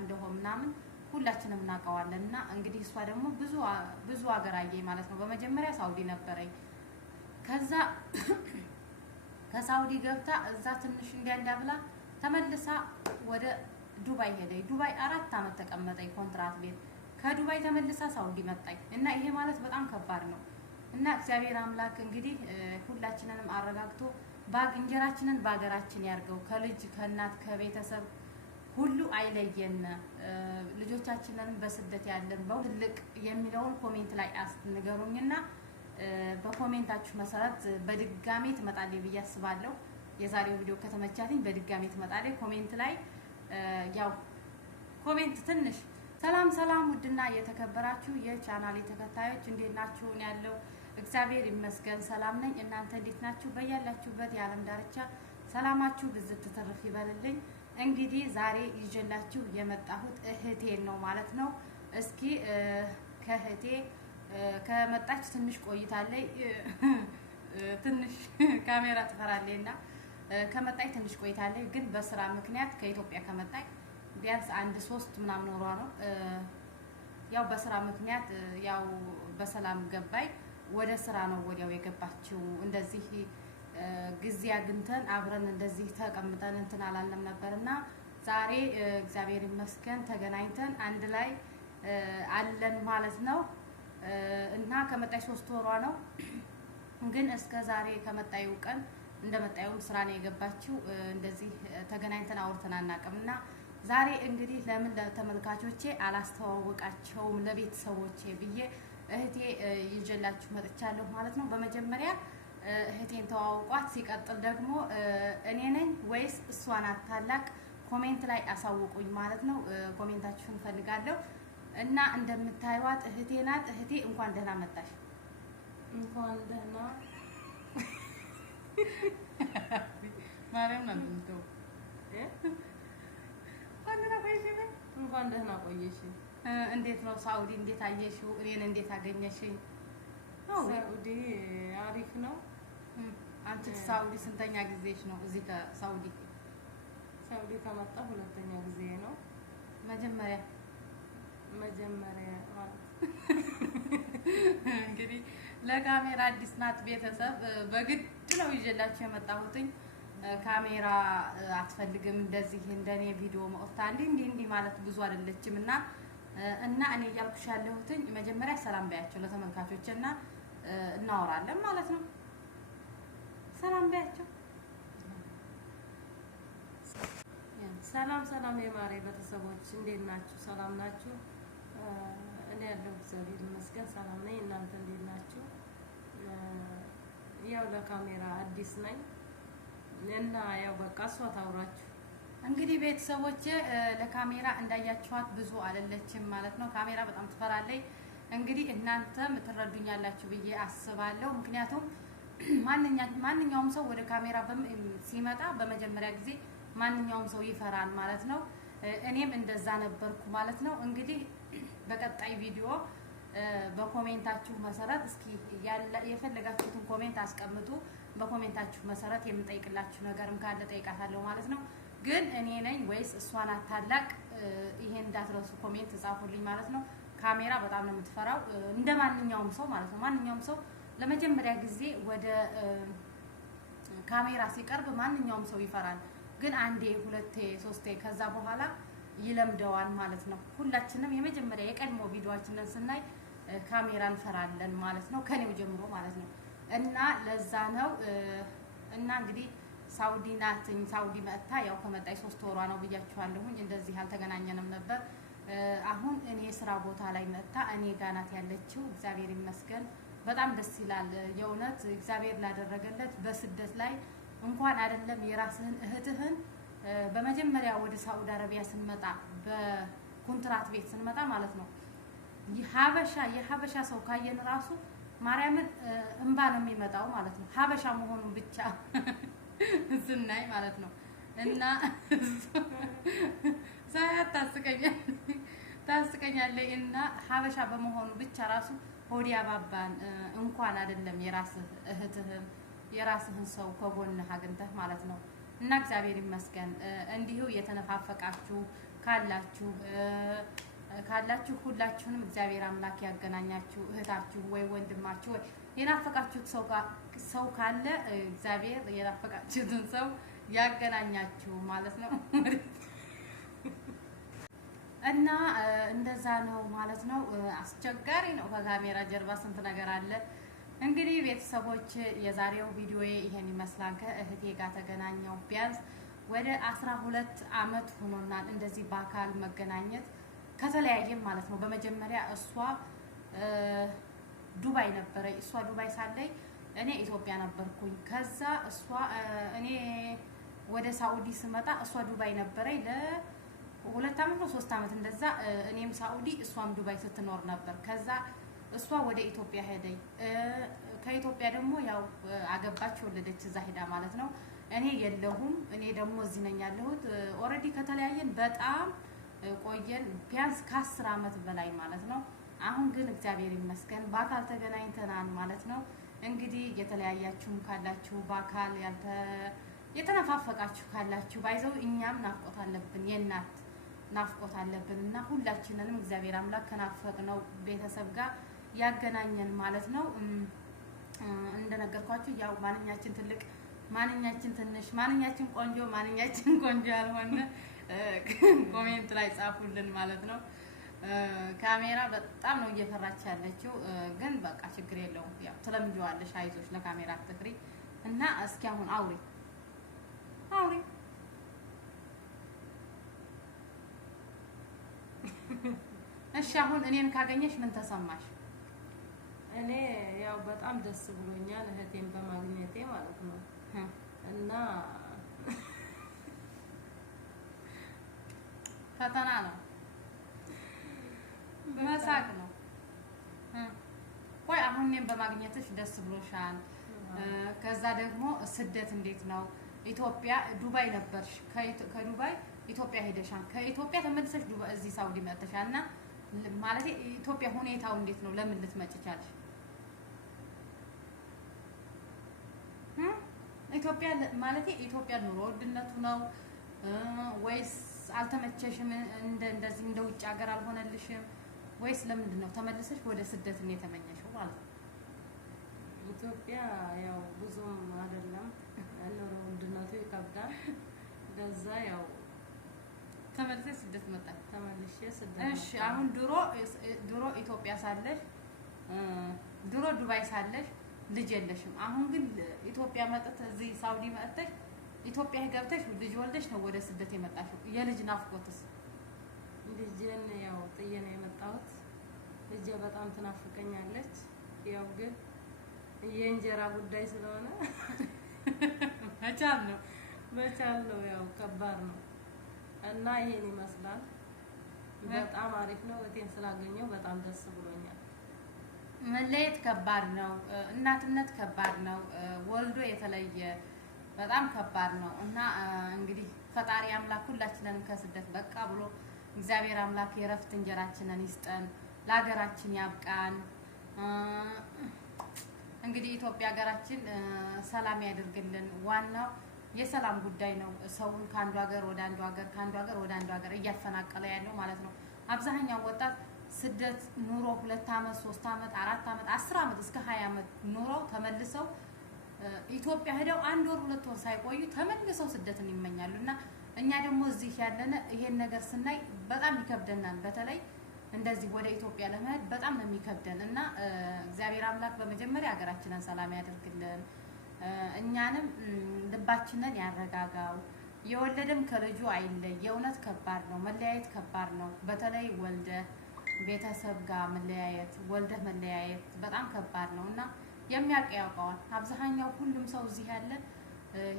እንደሆነ ምናምን ሁላችንም እናውቀዋለንና እንግዲህ እሷ ደግሞ ብዙ ሀገር አየኝ ማለት ነው። በመጀመሪያ ሳውዲ ነበረኝ። ከዛ ከሳውዲ ገብታ እዛ ትንሽ እንዲያንዳብላ ተመልሳ ወደ ዱባይ ሄደኝ። ዱባይ 4 አመት ተቀመጠኝ ኮንትራት ቤት። ከዱባይ ተመልሳ ሳውዲ መጣኝ እና ይሄ ማለት በጣም ከባድ ነው። እና እግዚአብሔር አምላክ እንግዲህ ሁላችንንም አረጋግቶ እንጀራችንን በአገራችን ያርገው። ከልጅ ከእናት ከቤተሰብ ሁሉ አይለየን። ልጆቻችንን በስደት ያለን በትልቅ የሚለውን ኮሜንት ላይ ንገሩኝና በኮሜንታችሁ መሰረት በድጋሜ ትመጣለች ብዬ አስባለሁ። የዛሬው ቪዲዮ ከተመቻትኝ በድጋሜ ትመጣለች። ኮሜንት ላይ ያው ኮሜንት ትንሽ ሰላም ውድና የተከበራችሁ የቻናሌ ተከታዮች እንዴት ናችሁ? እኔ ያለው እግዚአብሔር ይመስገን ሰላም ነኝ። እናንተ እንዴት ናችሁ? በያላችሁበት የዓለም ዳርቻ ሰላማችሁ ብዝት ትርፍ ይበልልኝ። እንግዲህ ዛሬ ይዤላችሁ የመጣሁት እህቴን ነው ማለት ነው። እስኪ ከእህቴ ከመጣች ትንሽ ቆይታለች። ትንሽ ካሜራ ትፈራለችና ከመጣች ትንሽ ቆይታለች። ግን በስራ ምክንያት ከኢትዮጵያ ከመጣች ቢያንስ 1-3 ምናምን ወሯ ነው። ያው በስራ ምክንያት ያው በሰላም ገባይ ወደ ስራ ነው ወዲያው የገባችው። እንደዚህ ጊዜ አግኝተን አብረን እንደዚህ ተቀምጠን እንትን አላለም ነበርና ዛሬ እግዚአብሔር ይመስገን ተገናኝተን አንድ ላይ አለን ማለት ነው። እና ከመጣች 3 ወሯ ነው። ግን እስከ ዛሬ ከመጣዩ ቀን እንደመጣዩም ስራ ነው የገባችው። እንደዚህ ተገናኝተን አውርተን አናውቅምና ዛሬ እንግዲህ ለምን ለተመልካቾቼ አላስተዋወቃቸውም ለቤተሰቦቼ ብዬ እህቴ ይዤላችሁ መጥቻለሁ ማለት ነው። በመጀመሪያ እህቴን ተዋውቋት፣ ሲቀጥል ደግሞ እኔ ነኝ ወይስ እሷ ናት ታላቅ ኮሜንት ላይ አሳውቁኝ ማለት ነው። ኮሜንታችሁን ፈልጋለሁ እና እንደምታዩት እህቴ ናት። እህቴ እንኳን ደህና መጣሽ። እንኳን ደህና ማርያም ነው የምትለው እንኳን ደህና ቆየሽ። እንዴት ነው ሳውዲ? እንዴት አየሽው? እኔን እንዴት አገኘሽኝ? ሳውዲ አሪፍ ነው። አንቺ ሳውዲ ስንተኛ ጊዜሽ ነው? እዚህ ከሳውዲ ከመጣ 2ኛ ጊዜ ነው። መጀመሪያ ማለት እንግዲህ ለካሜራ አዲስ ናት ቤተሰብ። በግድ ነው ይዤላችሁ የመጣሁትኝ። ካሜራ አትፈልግም እንደዚህ እንደኔ ቪዲዮ መውጣት እንዲህ ማለት ብዙ አይደለችም እና እኔ እያልኩሽ ያለሁትኝ መጀመሪያ ሰላም ባያቸው ለተመልካቾች እና እናወራለን ማለት ነው። ሰላም ባያቸው። ሰላም የማሬ ቤተሰቦች እንዴት ናችሁ? ሰላም ናችሁ? እኔ ያለው እግዚአብሔር ይመስገን ሰላም ነኝ። እናንተ እንዴት ናችሁ? ያው ለካሜራ አዲስ ነኝ እና ያው በቃ እሷ ታውራችሁ። እንግዲህ ቤተሰቦቼ ለካሜራ እንዳያችኋት ብዙ አይደለችም ማለት ነው። ካሜራ በጣም ትፈራለች። እንግዲህ እናንተም ትረዱኛላችሁ ብዬ አስባለሁ። ምክንያቱም ማንኛውም ሰው ወደ ካሜራ ሲመጣ በመጀመሪያ ጊዜ ማንኛውም ሰው ይፈራል ማለት ነው። እኔም እንደዛ ነበርኩ ማለት ነው። እንግዲህ በቀጣይ ቪዲዮ በኮሜንታችሁ መሰረት እስኪ የፈለጋችሁትን ኮሜንት አስቀምጡ። በኮሜንታችሁ መሰረት የምጠይቅላችሁ ነገርም ካለ ጠይቃታለሁ ማለት ነው። ግን እኔ ነኝ ወይስ እሷ ናት ታላቅ? ይሄን እንዳትረሱ ኮሜንት ጻፉልኝ ማለት ነው። ካሜራ በጣም ነው የምትፈራው እንደ ማንኛውም ሰው ማለት ነው። ማንኛውም ሰው ለመጀመሪያ ጊዜ ወደ ካሜራ ሲቀርብ ማንኛውም ሰው ይፈራል። ግን 1 2 3 ከዛ በኋላ ይለምደዋል ማለት ነው። ሁላችንም የመጀመሪያ የቀድሞ ቪዲዮአችንን ስናይ ካሜራ እንፈራለን ማለት ነው፣ ከኔው ጀምሮ ማለት ነው። እና ለዛ ነው እና እንግዲህ ሳውዲ ናትኝ። ሳውዲ መጣ ያው ከመጣች 3 ወሯ ነው ብያችኋለሁኝ። እንደዚህ አልተገናኘንም ነበር። አሁን እኔ ስራ ቦታ ላይ መጣ እኔ ጋር ናት ያለችው። እግዚአብሔር ይመስገን በጣም ደስ ይላል። የእውነት እግዚአብሔር ላደረገለት በስደት ላይ እንኳን አይደለም የራስህን እህትህን በመጀመሪያ ወደ ሳውዲ አረቢያ ስንመጣ በኮንትራት ቤት ስንመጣ ማለት ነው የሀበሻ ሰው ካየን ራሱ ማርያምን እንባ ነው የሚመጣው ማለት ነው። ሀበሻ መሆኑን ብቻ ስናይ ማለት ነው። እና ሳያት ታስቀኛለች እና ሀበሻ በመሆኑ ብቻ ራሱ ሆዲያ ባባን እንኳን አይደለም የራስህ እህትህን የራስህን ሰው ከጎንህ አግኝተህ ማለት ነው። እና እግዚአብሔር ይመስገን እንዲሁ የተነፋፈቃችሁ ካላችሁ ሁላችሁንም እግዚአብሔር አምላክ ያገናኛችሁ። እህታችሁ ወይ ወንድማችሁ ወይ የናፈቃችሁት ሰው ካለ እግዚአብሔር የናፈቃችሁትን ሰው ያገናኛችሁ ማለት ነው። እና እንደዛ ነው ማለት ነው። አስቸጋሪ ነው። ከካሜራ ጀርባ ስንት ነገር አለ። እንግዲህ ቤተሰቦች የዛሬው ቪዲዮ ይሄን ይመስላል። ከእህቴ ጋር ተገናኘው ቢያንስ ወደ 12 አመት ሆኖናል እንደዚህ በአካል መገናኘት ከተለያየም ማለት ነው። በመጀመሪያ እሷ ዱባይ ነበረ። እሷ ዱባይ ሳለኝ እኔ ኢትዮጵያ ነበርኩኝ። ከዛ እኔ ወደ ሳኡዲ ስመጣ እሷ ዱባይ ነበረኝ ለ2 አመት ነው 3 አመት እንደዛ። እኔም ሳኡዲ እሷም ዱባይ ስትኖር ነበር። ከዛ እሷ ወደ ኢትዮጵያ ሄደኝ። ከኢትዮጵያ ደግሞ ያው አገባች፣ ወለደች እዛ ሄዳ ማለት ነው። እኔ የለሁም። እኔ ደግሞ እዚህ ነኝ ያለሁት። ኦልሬዲ ከተለያየን በጣም ቆየን፣ ቢያንስ ከ10 አመት በላይ ማለት ነው። አሁን ግን እግዚአብሔር ይመስገን በአካል ተገናኝተናል ማለት ነው። እንግዲህ የተለያያችሁም ካላችሁ በአካል የተነፋፈቃችሁ ካላችሁ ባይዘው እኛም ናፍቆት አለብን፣ የእናት ናፍቆት አለብን እና ሁላችንንም እግዚአብሔር አምላክ ከናፈቅነው ቤተሰብ ጋር ያገናኘን ማለት ነው። እንደነገርኳችሁ ያው ማንኛችን ትልቅ ማንኛችን ትንሽ ማንኛችን ቆንጆ ማንኛችን ቆንጆ ያልሆነ ኮሜንት ላይ ጻፉልን ማለት ነው። ካሜራ በጣም ነው እየፈራች ያለችው፣ ግን በቃ ችግር የለውም ያው ትለምጂዋለሽ፣ አይዞሽ፣ ለካሜራ አትፍሪ እና እስኪ አሁን አውሪ። እሺ አሁን እኔን ካገኘሽ ምን ተሰማሽ? እኔ ያው በጣም ደስ ብሎኛል እህቴን በማግኘቴ ማለት ነው። እና ፈተና ነው፣ መሳቅ ነው። ቆይ አሁን እኔን በማግኘትሽ ደስ ብሎሻል። ከዛ ደግሞ ስደት እንዴት ነው? ኢትዮጵያ ዱባይ ነበርሽ፣ ከዱባይ ኢትዮጵያ ሄደሻል፣ ከኢትዮጵያ ተመልሰሽ ዱባይ እዚህ ሳውዲ መጥተሻል እና ማለት ኢትዮጵያ ሁኔታው እንዴት ነው? ለምን ልትመጪ ቻልሽ? ኢትዮጵያ ማለት ኢትዮጵያ ኑሮ ውድነቱ ነው ወይስ አልተመቸሽም? እንደዚህ እንደ ውጭ ሀገር አልሆነልሽም ወይስ ለምንድን ነው ተመልሰሽ ወደ ስደት ነው የተመኘሽው ማለት ነው? ኢትዮጵያ ያው ብዙም አይደለም፣ ኑሮ ውድነቱ ይከብዳል። ለዛ ያው ተመልሰሽ ስደት መጣሽ። ተመልሼ ስደት። እሺ አሁን ድሮ ኢትዮጵያ ሳለሽ ድሮ ዱባይ ሳለሽ ልጅ የለሽም። አሁን ግን ኢትዮጵያ መጥተሽ እዚህ ሳውዲ መጥተሽ ኢትዮጵያ ገብተሽ ልጅ ወልደሽ ነው ወደ ስደት የመጣሽው። የልጅ ናፍቆትስ? ልጄን ያው ጥዬ ነው የመጣሁት። ልጄ በጣም ትናፍቀኛለች። ያው ግን የእንጀራ ጉዳይ ስለሆነ መቻል ነው ያው ከባድ ነው እና ይሄን ይመስላል። በጣም አሪፍ ነው። እቴን ስላገኘው በጣም ደስ ብሎኛል። መለየት ከባድ ነው። እናትነት ከባድ ነው። ወልዶ የተለየ በጣም ከባድ ነው እና እንግዲህ ፈጣሪ አምላክ ሁላችንንም ከስደት በቃ ብሎ እግዚአብሔር አምላክ የረፍት እንጀራችንን ይስጠን፣ ለሀገራችን ያብቃን። እንግዲህ ኢትዮጵያ ሀገራችን ሰላም ያደርግልን። ዋናው የሰላም ጉዳይ ነው። ሰውን ከአንዱ ሀገር ወደ አንዱ ሀገር ከአንዱ ሀገር ወደ አንዱ ሀገር እያፈናቀለ ያለው ማለት ነው። አብዛኛው ወጣት ስደት ኑሮ 2 አመት 3 አመት 4 አመት 10 አመት እስከ 20 አመት ኑሮው ተመልሰው ኢትዮጵያ ሄደው 1 ወር 2 ወር ሳይቆዩ ተመልሰው ስደትን ይመኛሉ እና እኛ ደግሞ እዚህ ያለነ ይሄን ነገር ስናይ በጣም ይከብደናል። በተለይ እንደዚህ ወደ ኢትዮጵያ ለመሄድ በጣም ነው የሚከብደን እና እግዚአብሔር አምላክ በመጀመሪያ ሀገራችንን ሰላም ያደርግልን፣ እኛንም ልባችንን ያረጋጋው። የወለደም ከልጁ አይለይ። የእውነት ከባድ ነው፣ መለያየት ከባድ ነው። በተለይ ወልደህ ቤተሰብ ጋር መለያየት፣ ወልደህ መለያየት በጣም ከባድ ነው እና የሚያውቅ ያውቀዋል። አብዛኛው ሁሉም ሰው እዚህ ያለ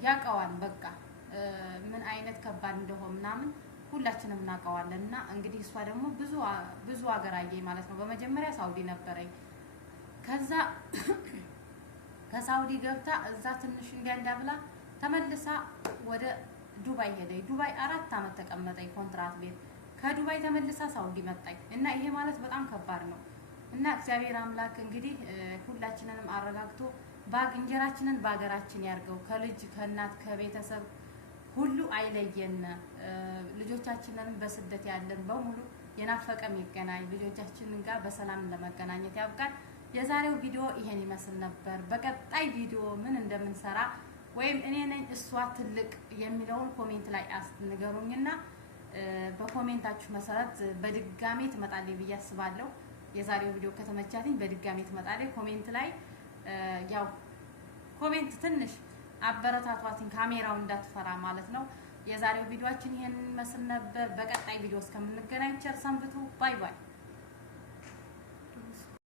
ያውቀዋል። በቃ ምን አይነት ከባድ እንደሆነ ምናምን ሁላችንም እናውቀዋለን እና እንግዲህ እሷ ደግሞ ብዙ ሀገር አየኝ ማለት ነው። በመጀመሪያ ሳውዲ ነበረኝ። ከዛ ከሳውዲ ገብታ እዛ ትንሽ እንዲያ ብላ ተመልሳ ወደ ዱባይ ሄደኝ። ዱባይ 4 አመት ተቀመጠኝ ኮንትራት ቤት። ከዱባይ ተመልሳ ሳውዲ መጣኝ እና ይሄ ማለት በጣም ከባድ ነው እና እግዚአብሔር አምላክ እንግዲህ ሁላችንንም አረጋግቶ እንጀራችንን በሀገራችን ያርገው። ከልጅ ከእናት ከቤተሰብ ሁሉ አይለየን። ልጆቻችንን በስደት ያለን በሙሉ የናፈቀም ይገናኝ። ልጆቻችንን ጋር በሰላም ለመገናኘት ያብቃን። የዛሬው ቪዲዮ ይሄን ይመስል ነበር። በቀጣይ ቪዲዮ ምን እንደምንሰራ ወይም እኔ ነኝ እሷ ትልቅ የሚለውን ኮሜንት ላይ ንገሩኝና በኮሜንታችሁ መሰረት በድጋሜ ትመጣለች ብዬ አስባለሁ። የዛሬው ቪዲዮ ከተመቻትኝ በድጋሜ ትመጣለች። ኮሜንት ላይ ያው ኮሜንት ትንሽ አበረታቷትኝ፣ ካሜራው እንዳትፈራ ማለት ነው። የዛሬው ቪዲዮአችን ይሄን መስል ነበር። በቀጣይ ቪዲዮ እስከምንገናኝ ቸር ሰንብቱ። ባይ ባይ።